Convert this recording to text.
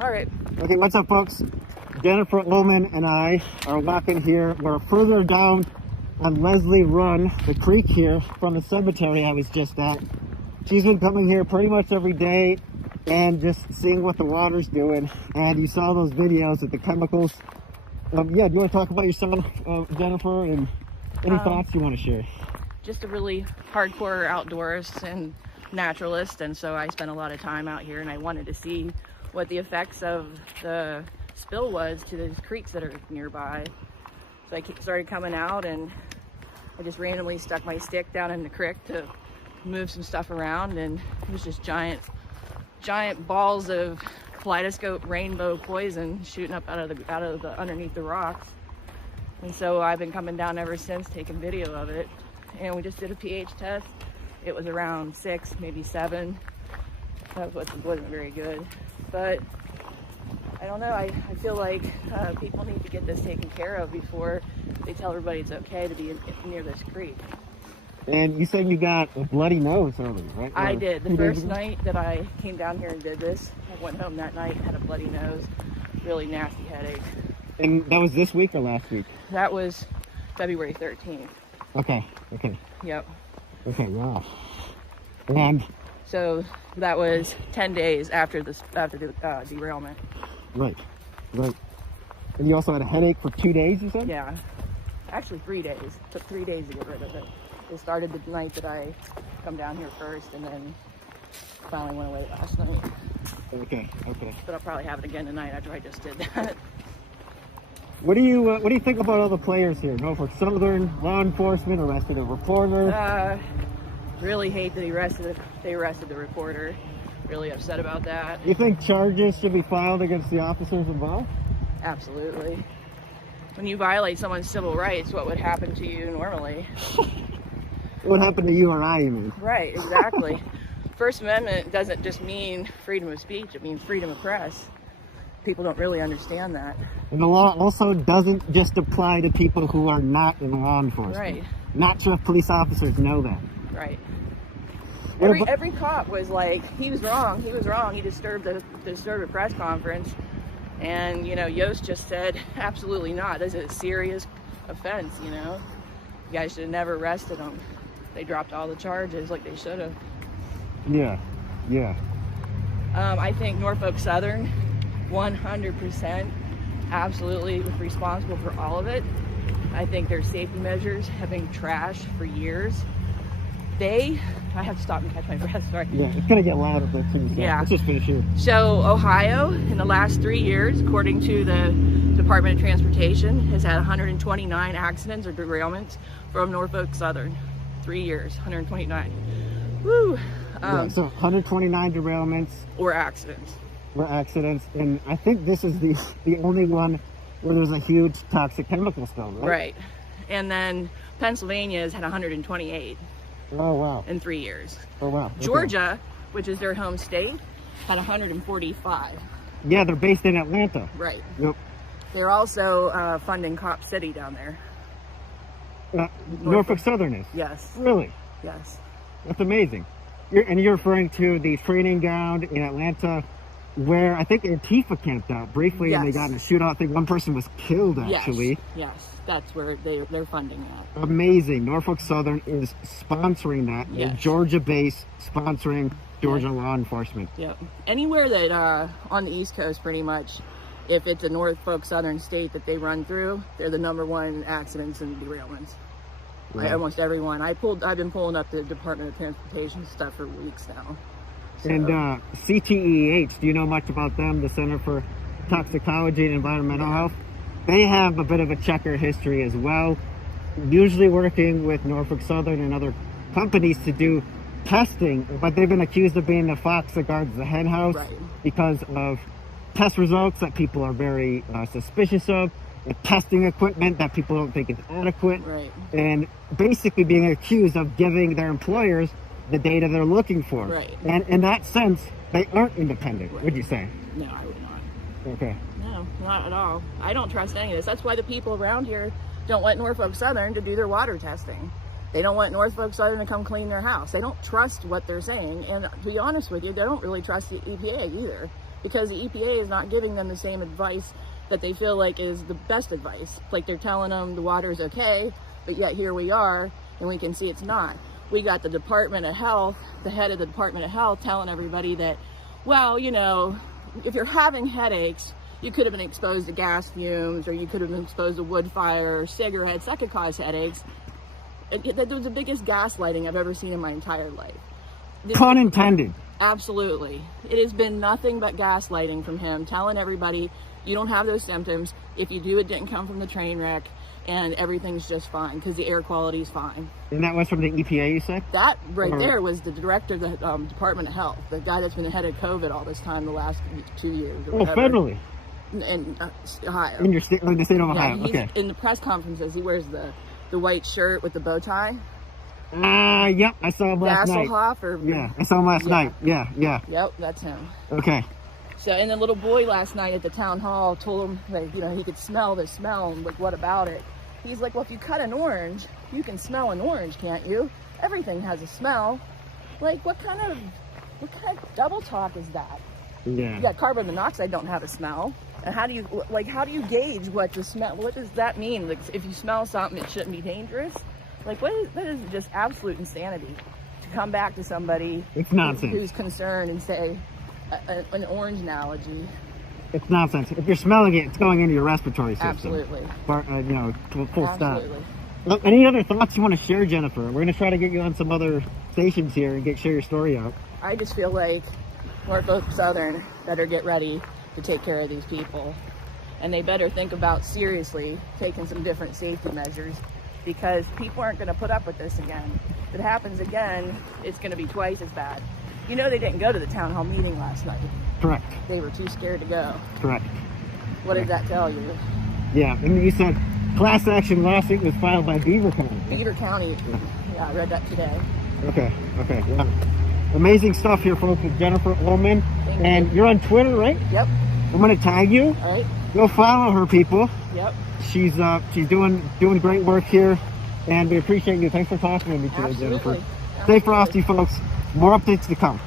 All right. Okay, what's up, folks? Jennifer Uhlman and I are walking here. We're further down on Leslie Run, the creek here from the cemetery I was just at. She's been coming here pretty much every day and just seeing what the water's doing. And you saw those videos of the chemicals. Yeah, do you want to talk about yourself, Jennifer, and any thoughts you want to share? Just a really hardcore outdoorist and naturalist, and so I spent a lot of time out here, and I wanted to see what the effects of the spill was to these creeks that are nearby. So I started coming out, and I just randomly stuck my stick down in the creek to move some stuff around, and it was just giant balls of kaleidoscope rainbow poison shooting up out of the underneath the rocks. And so I've been coming down ever since, taking video of it. And we just did a pH test. It was around 6, maybe 7. That wasn't very good. But I don't know, I feel like people need to get this taken care of before they tell everybody it's okay to be near this creek. And you said you got a bloody nose earlier, right? I did. The first night that I came down here and did this, I went home that night, had a bloody nose, really nasty headache. And that was this week or last week? That was February 13th. Okay. Yep. Okay, wow. And so that was 10 days after the derailment. Right. And you also had a headache for 2 days, you said? Yeah. Actually 3 days. It took 3 days to get rid of it. It started the night that I come down here first, and then finally went away last night. Okay. But I'll probably have it again tonight after I just did that. What do you think about all the players here? Norfolk Southern, law enforcement arrested a reporter. Really hate that they arrested the reporter. Really upset about that. You think charges should be filed against the officers involved? Absolutely. When you violate someone's civil rights, what would happen to you normally? What happened to you or I, you mean? Right, exactly. First Amendment doesn't just mean freedom of speech, it means freedom of press. People don't really understand that. And the law also doesn't just apply to people who are not in law enforcement. Right. Not sure if police officers know that. Right. Every cop was like, he was wrong, he disturbed a press conference. And, Yost just said, absolutely not. This is a serious offense, You guys should have never arrested him. They dropped all the charges like they should have. Yeah. I think Norfolk Southern, 100%, absolutely responsible for all of it. I think their safety measures have been trashed for years. I have to stop and catch my breath, sorry. Yeah, it's going to get louder, but yeah. Let's just finish here. So Ohio, in the last 3 years, according to the Department of Transportation, has had 129 accidents or derailments from Norfolk Southern. 3 years, 129. Woo! So 129 derailments. Or accidents. And I think this is the only one where there's a huge toxic chemical spill, right? Right. And then Pennsylvania has had 128. Oh, wow. In 3 years. Oh, wow. Okay. Georgia, which is their home state, had 145. Yeah, they're based in Atlanta. Right. Yep. They're also funding Cop City down there. Norfolk Southern is? Yes. Really? Yes. That's amazing. You're referring to the training ground in Atlanta where I think Antifa camped out briefly. Yes. And they got in a shootout. I think one person was killed, actually. Yes. That's where they're funding that. Amazing. Norfolk Southern is sponsoring that. Yes. Georgia base sponsoring Georgia law enforcement. Yep. Anywhere that on the East Coast, pretty much, if it's a Norfolk Southern state that they run through, they're the #1 in accidents and derailments. Right. Almost everyone. I've been pulling up the Department of Transportation stuff for weeks now. So. And CTEH, do you know much about them? The Center for Toxicology and Environmental Health. They have a bit of a checker history as well, usually working with Norfolk Southern and other companies to do testing, but they've been accused of being the fox that guards the hen house because of test results that people are very suspicious of, the testing equipment that people don't think is adequate, and basically being accused of giving their employers the data they're looking for. Right. And in that sense, they aren't independent, would you say? No, I would not. Okay. No, not at all. I don't trust any of this. That's why the people around here don't want Norfolk Southern to do their water testing. They don't want Norfolk Southern to come clean their house. They don't trust what they're saying. And to be honest with you, they don't really trust the EPA either. because the EPA is not giving them the same advice that they feel like is the best advice. Like they're telling them the water is okay, but yet here we are and we can see it's not. We got the Department of Health, the head of the Department of Health telling everybody that, well, you know, if you're having headaches, you could have been exposed to gas fumes, or you could have been exposed to wood fire or cigarettes. That could cause headaches. That was the biggest gaslighting I've ever seen in my entire life. Pun intended. Absolutely. It has been nothing but gaslighting from him, telling everybody you don't have those symptoms. If you do, it didn't come from the train wreck, and everything's just fine because the air quality is fine. And that was from the EPA, you said? That right there was the director of the Department of Health, the guy that's been the head of COVID all this time, the last 2 years. Or whatever. Federally? In Ohio. In your state, like the state of Ohio, yeah, okay. In the press conferences, he wears the white shirt with the bow tie. Yep, I saw him last night. Yeah, I saw him last night. Yeah. Yep, that's him. Okay. So, and the little boy last night at the town hall told him that, you know, he could smell the smell, and like, what about it? He's like, well, if you cut an orange, you can smell an orange, can't you? Everything has a smell. Like, what kind of double talk is that? Yeah. Yeah, carbon monoxide don't have a smell. And how do you gauge what the smell, what does that mean? Like, if you smell something, it shouldn't be dangerous? Like, that is just absolute insanity to come back to somebody it's nonsense. Who's concerned and say an orange analogy. It's nonsense. If you're smelling it, it's going into your respiratory system. Absolutely. You know, full stop. Absolutely. Look, any other thoughts you want to share, Jennifer? We're going to try to get you on some other stations here and share your story out. I just feel like Norfolk Southern better get ready to take care of these people. And they better think about seriously taking some different safety measures, because people aren't going to put up with this again. If it happens again, it's going to be twice as bad. You know, they didn't go to the town hall meeting last night. Correct. They were too scared to go. Correct. What did that tell you? Yeah, and you said class action lawsuit was filed by Beaver County. Beaver County. Yeah, I read that today. Okay. Yeah. Amazing stuff here, folks, with Jennifer Uhlman. Thank you. You're on Twitter, right? Yep. I'm going to tag you. All right. Go follow her, people. Yep. She's doing great work here, and we appreciate you. Thanks for talking with me today, Absolutely. Jennifer. Stay frosty, folks. More updates to come.